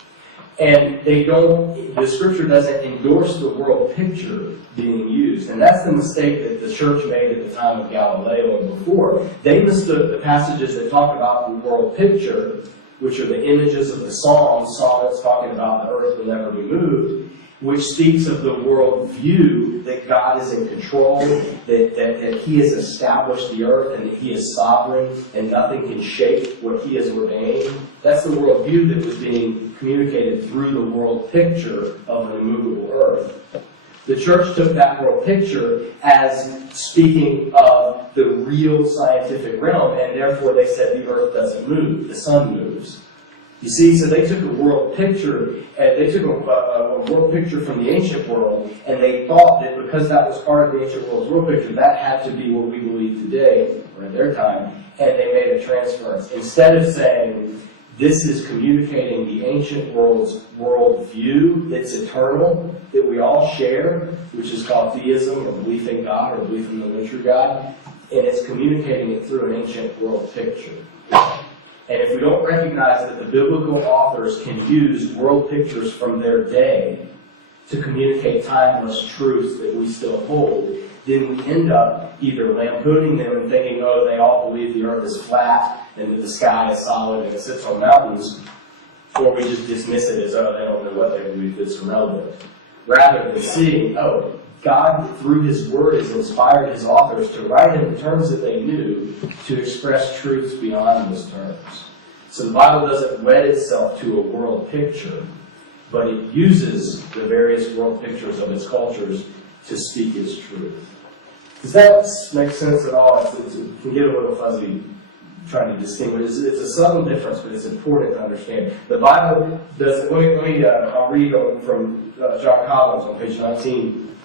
And the scripture doesn't endorse the world picture being used. And that's the mistake that the church made at the time of Galileo and before. They mistook the passages that talk about the world picture, which are the images of the Psalms, sonnets talking about the earth will never be moved, which speaks of the world view that God is in control, that He has established the earth and that He is sovereign and nothing can shake what He has ordained. That's the world view that was being communicated through the world picture of an immovable earth. The church took that world picture as speaking of the real scientific realm, and therefore they said the earth doesn't move, the sun moves. You see, so they took a world picture, and they took a world picture from the ancient world, and they thought that because that was part of the ancient world's world picture, that had to be what we believe today, or at their time, and they made a transference. Instead of saying, this is communicating the ancient world's world view that's eternal, that we all share, which is called theism, or belief in God, or belief in the one true God, and it's communicating it through an ancient world picture. And if we don't recognize that the biblical authors can use world pictures from their day to communicate timeless truths that we still hold, then we end up either lampooning them and thinking, oh, they all believe the earth is flat and that the sky is solid and it sits on mountains, or we just dismiss it as, oh, they don't know what they believe, it's irrelevant. Rather than seeing, oh, God, through His Word, has inspired His authors to write in the terms that they knew to express truths beyond those terms. So the Bible doesn't wed itself to a world picture, but it uses the various world pictures of its cultures to speak its truth. Does that make sense at all? It can get a little fuzzy trying to distinguish. It's a subtle difference, but it's important to understand. The Bible does. I'll read from John Collins on page 19.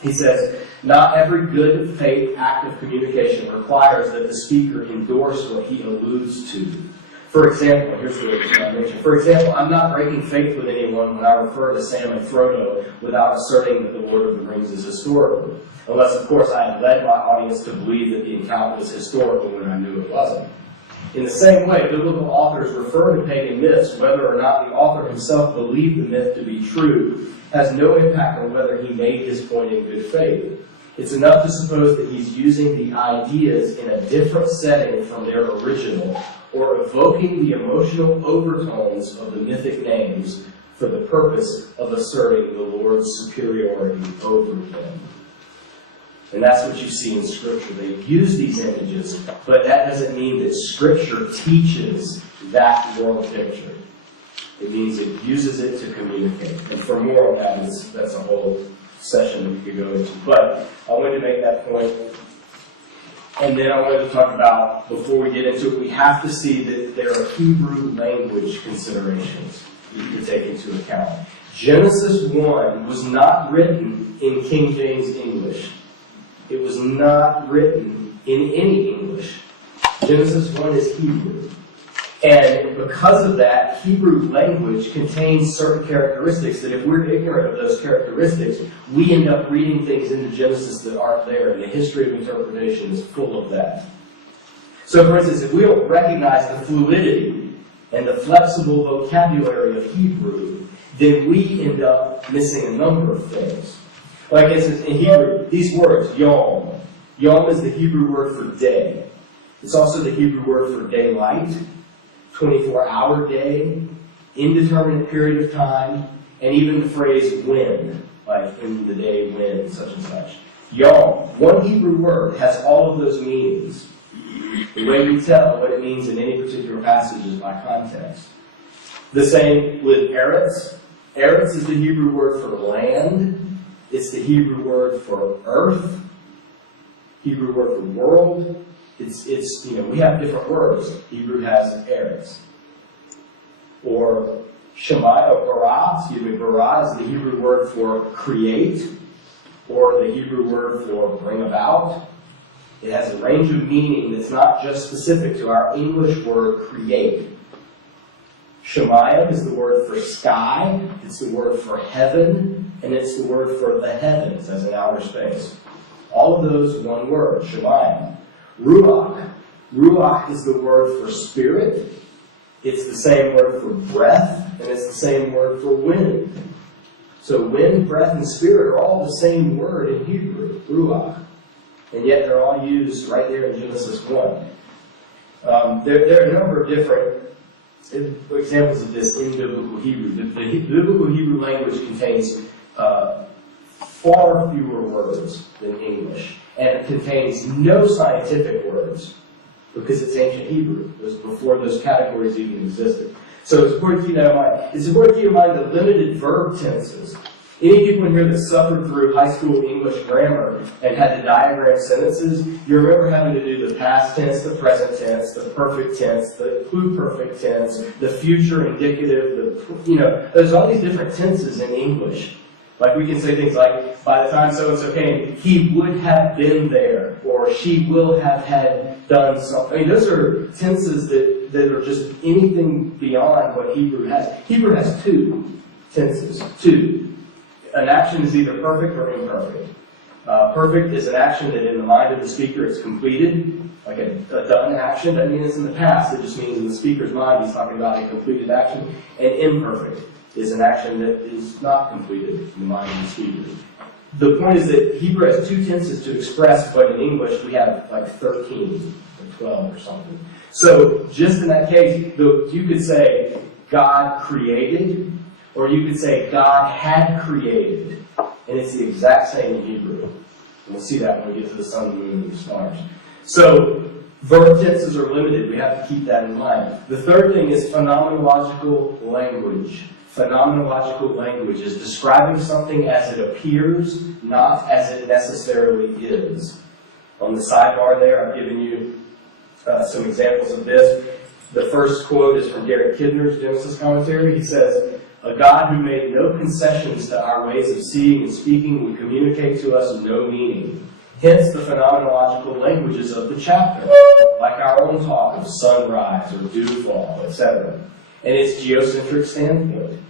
He says, not every good faith act of communication requires that the speaker endorse what he alludes to. For example, here's what I mentioned. For example, I'm not breaking faith with anyone when I refer to Sam and Frodo without asserting that the Lord of the Rings is historical. Unless, of course, I had led my audience to believe that the encounter was historical when I knew it wasn't. In the same way, biblical authors refer to pagan myths, whether or not the author himself believed the myth to be true, has no impact on whether he made his point in good faith. It's enough to suppose that he's using the ideas in a different setting from their original, or evoking the emotional overtones of the mythic names for the purpose of asserting the Lord's superiority over them. And that's what you see in Scripture. They use these images, but that doesn't mean that Scripture teaches that world picture. It means it uses it to communicate. And for more on that, that's a whole session that we could go into. But I wanted to make that point. And then I wanted to talk about, before we get into it, we have to see that there are Hebrew language considerations that you can take into account. Genesis 1 was not written in King James English. It was not written in any English. Genesis 1 is Hebrew. And because of that, Hebrew language contains certain characteristics that if we're ignorant of those characteristics, we end up reading things into Genesis that aren't there, and the history of interpretation is full of that. So, for instance, if we don't recognize the fluidity and the flexible vocabulary of Hebrew, then we end up missing a number of things. Like in Hebrew, these words, yom. Yom is the Hebrew word for day. It's also the Hebrew word for daylight, 24-hour day, indeterminate period of time, and even the phrase when, like in the day when, such and such. Yom, one Hebrew word, has all of those meanings. The way we tell what it means in any particular passage is by context. The same with eretz. Eretz is the Hebrew word for land. It's the Hebrew word for earth. Hebrew word for world. We have different words. Hebrew has eretz. Or Shemai, or bara is the Hebrew word for create, or the Hebrew word for bring about. It has a range of meaning that's not just specific to our English word create. Shemayim is the word for sky, it's the word for heaven, and it's the word for the heavens as in outer space. All of those, one word, Shemayim. Ruach. Ruach is the word for spirit. It's the same word for breath, and it's the same word for wind. So wind, breath, and spirit are all the same word in Hebrew, Ruach. And yet they're all used right there in Genesis 1. There are a number of different examples of this in biblical Hebrew. The biblical Hebrew language contains far fewer words than English. And it contains no scientific words because it's ancient Hebrew. It was before those categories even existed. So it's important to keep that in mind. It's important to keep in mind the limited verb tenses. Any people in here that suffered through high school English grammar and had to diagram sentences, you remember having to do the past tense, the present tense, the perfect tense, the pluperfect tense, the future indicative, there's all these different tenses in English. Like we can say things like, by the time so-and-so came, he would have been there, or she will have had done something. I mean, those are tenses that are just anything beyond what Hebrew has. Hebrew has two tenses, two. An action is either perfect or imperfect. Perfect is an action that in the mind of the speaker is completed, like a done action. That means it's in the past. It just means in the speaker's mind he's talking about a completed action. And imperfect is an action that is not completed in the mind of the speaker. The point is that Hebrew has two tenses to express, but in English we have like 13 or 12 or something. So just in that case, you could say God created, or you could say God had created, and it's the exact same in Hebrew. And we'll see that when we get to the sun, the moon, and the stars. So verb tenses are limited. We have to keep that in mind. The third thing is phenomenological language. Phenomenological language is describing something as it appears, not as it necessarily is. On the sidebar there, I've given you some examples of this. The first quote is from Derek Kidner's Genesis commentary. He says, "A God who made no concessions to our ways of seeing and speaking would communicate to us no meaning. Hence the phenomenological languages of the chapter, like our own talk of sunrise or dewfall, etc. and its geocentric standpoint.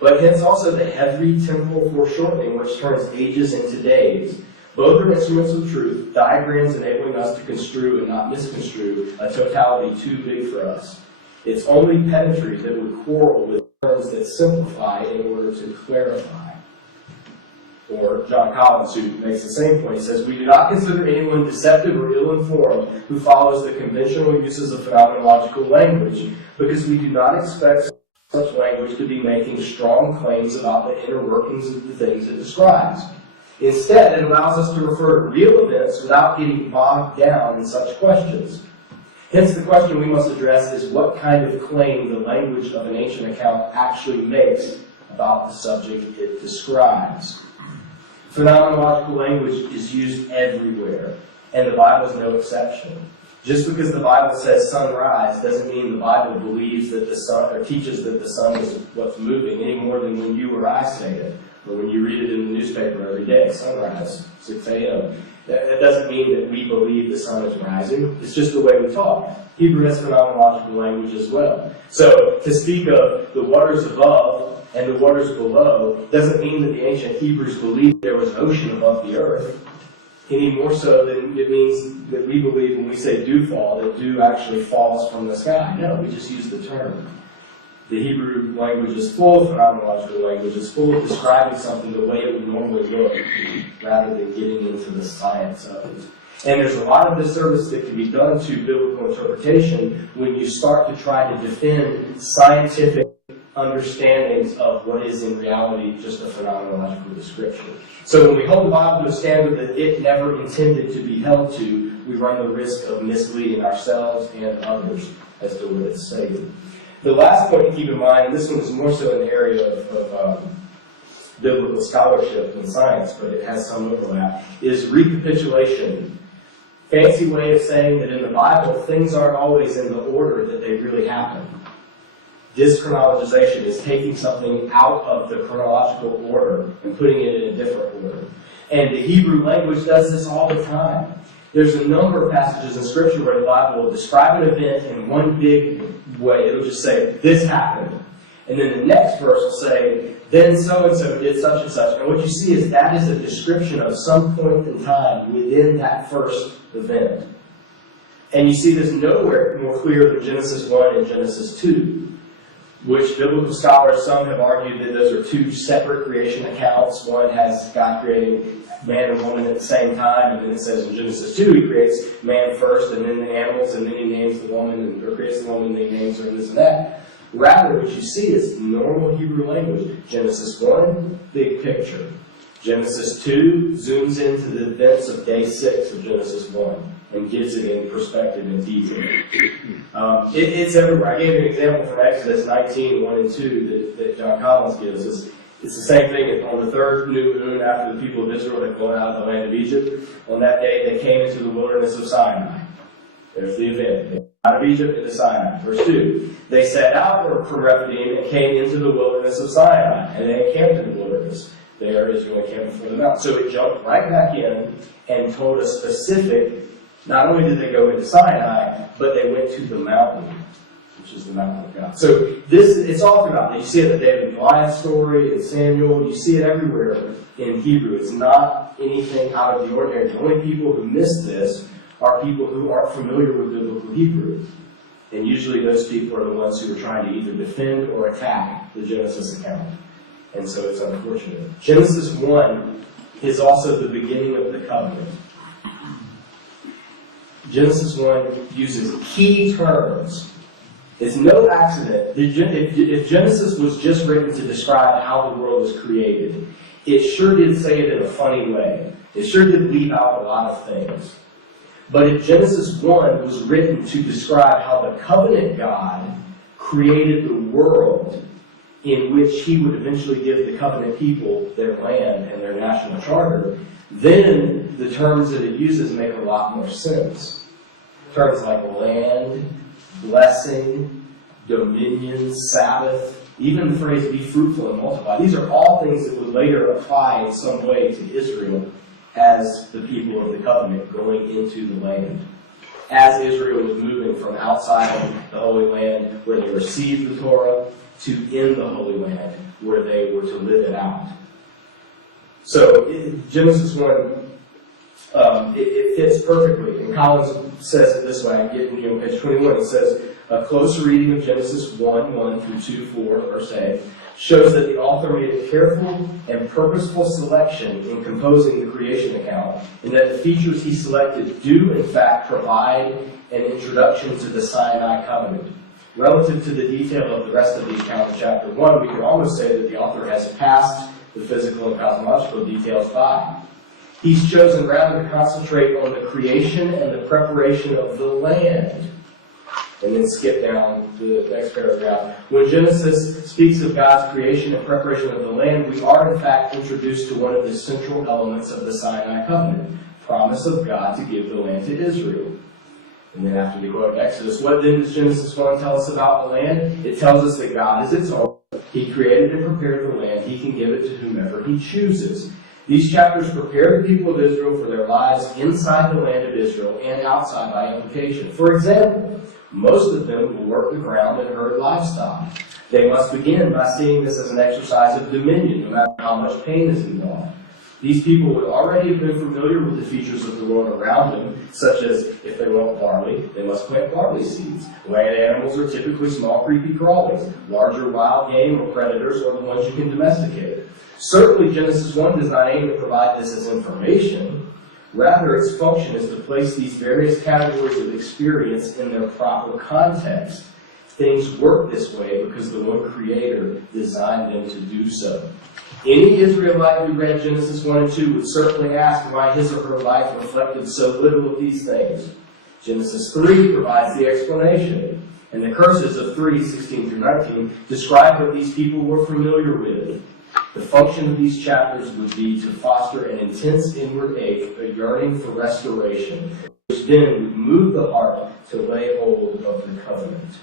But hence also the heavy temporal foreshortening which turns ages into days. Both are instruments of truth, diagrams enabling us to construe and not misconstrue a totality too big for us. It's only pedantry that would quarrel with terms that simplify in order to clarify." Or John Collins, who makes the same point, he says, "We do not consider anyone deceptive or ill-informed who follows the conventional uses of phenomenological language, because we do not expect such language to be making strong claims about the inner workings of the things it describes. Instead, it allows us to refer to real events without getting bogged down in such questions. Hence, the question we must address is what kind of claim the language of an ancient account actually makes about the subject it describes." Phenomenological language is used everywhere, and the Bible is no exception. Just because the Bible says sunrise doesn't mean the Bible believes that the sun, or teaches that the sun is what's moving, any more than when you or I say it, or when you read it in the newspaper every day, sunrise, 6 a.m. That doesn't mean that we believe the sun is rising. It's just the way we talk. Hebrew has phenomenological language as well. So to speak of the waters above and the waters below doesn't mean that the ancient Hebrews believed there was an ocean above the earth, any more so than it means that we believe when we say dew fall, that dew actually falls from the sky. No, we just use the term. The Hebrew language is full of phenomenological language. It's full of describing something the way it would normally look, rather than getting into the science of it. And there's a lot of disservice that can be done to biblical interpretation when you start to try to defend scientific understandings of what is in reality just a phenomenological description. So when we hold the Bible to a standard that it never intended to be held to, we run the risk of misleading ourselves and others as to what it's saying. The last point to keep in mind, and this one is more so in the area of biblical scholarship and science, but it has some overlap, is recapitulation. Fancy way of saying that in the Bible, things aren't always in the order that they really happen. Dyschronologization is taking something out of the chronological order and putting it in a different order. And the Hebrew language does this all the time. There's a number of passages in Scripture where the Bible will describe an event in one big way. It'll just say, this happened. And then the next verse will say, then so-and-so did such and such. And what you see is that is a description of some point in time within that first event. And you see this nowhere more clear than Genesis 1 and Genesis 2, which biblical scholars, some have argued that those are two separate creation accounts. One has God creating man and woman at the same time, and then it says in Genesis 2 he creates man first, and then the animals, and then he names the woman, or creates the woman, and then he names her, and this and that. Rather, what you see is normal Hebrew language. Genesis 1, big picture. Genesis 2 zooms into the events of day 6 of Genesis 1 and gives it in perspective and detail. It's everywhere. I gave an example from Exodus 19, 1 and 2 that John Collins gives us. It's the same thing. On the third new moon after the people of Israel had gone out of the land of Egypt, on that day they came into the wilderness of Sinai. There's the event. They came out of Egypt into Sinai. Verse 2. They set out from Rephidim and came into the wilderness of Sinai, and they encamped in the wilderness. There Israel encamped before the mountain. So it jumped right back in and told a specific, not only did they go into Sinai, but they went to the mountain, which is the mountain of God. So it's all throughout. You see it in the David and Goliath story, in Samuel. You see it everywhere in Hebrew. It's not anything out of the ordinary. The only people who miss this are people who aren't familiar with biblical Hebrew. And usually those people are the ones who are trying to either defend or attack the Genesis account. And so it's unfortunate. Genesis 1 is also the beginning of the covenant. Genesis 1 uses key terms. It's no accident. If Genesis was just written to describe how the world was created, it sure did say it in a funny way. It sure did leave out a lot of things. But if Genesis 1 was written to describe how the covenant God created the world in which he would eventually give the covenant people their land and their national charter, then the terms that it uses make a lot more sense. Terms like land, blessing, dominion, Sabbath, even the phrase be fruitful and multiply. These are all things that would later apply in some way to Israel as the people of the covenant going into the land. As Israel was moving from outside of the Holy Land where they received the Torah to in the Holy Land where they were to live it out. So Genesis 1, it fits perfectly. And Collins says it this way, I get in page 21, it says, a closer reading of Genesis 1 through 2, 4, verse 8, shows that the author made a careful and purposeful selection in composing the creation account, and that the features he selected do, in fact, provide an introduction to the Sinai covenant. Relative to the detail of the rest of the account in chapter 1, we can almost say that the author has passed the physical and cosmological details by. He's chosen rather to concentrate on the creation and the preparation of the land. And then skip down to the next paragraph. When Genesis speaks of God's creation and preparation of the land, we are in fact introduced to one of the central elements of the Sinai covenant, promise of God to give the land to Israel. And then after the quote Exodus, what then does Genesis 1 tell us about the land? It tells us that God is its owner. He created and prepared the land. He can give it to whomever he chooses. These chapters prepare the people of Israel for their lives inside the land of Israel and outside by implication. For example, most of them will work the ground and herd livestock. They must begin by seeing this as an exercise of dominion, no matter how much pain is involved. These people would already have been familiar with the features of the world around them, such as if they want barley, they must plant barley seeds. Land animals are typically small, creepy crawlies. Larger wild game or predators are the ones you can domesticate. Certainly, Genesis 1 does not aim to provide this as information. Rather, its function is to place these various categories of experience in their proper context. Things work this way because the one Creator designed them to do so. Any Israelite who read Genesis 1 and 2 would certainly ask why his or her life reflected so little of these things. Genesis 3 provides the explanation, and the curses of 3:16 through 19 describe what these people were familiar with. The function of these chapters would be to foster an intense inward ache, a yearning for restoration, which then would move the heart to lay hold of the covenant.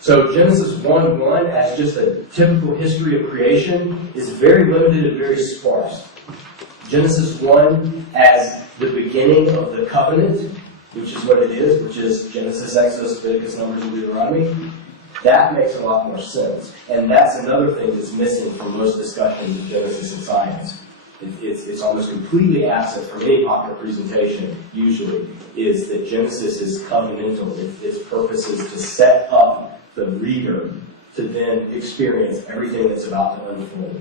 So Genesis 1:1, as just a typical history of creation, is very limited and very sparse. Genesis 1 as the beginning of the covenant, which is what it is, which is Genesis, Exodus, Leviticus, Numbers, and Deuteronomy, that makes a lot more sense. And that's another thing that's missing from most discussions of Genesis and science. It's almost completely absent from any popular presentation, usually, is that Genesis is covenantal. Its purpose is to set up the reader to then experience everything that's about to unfold.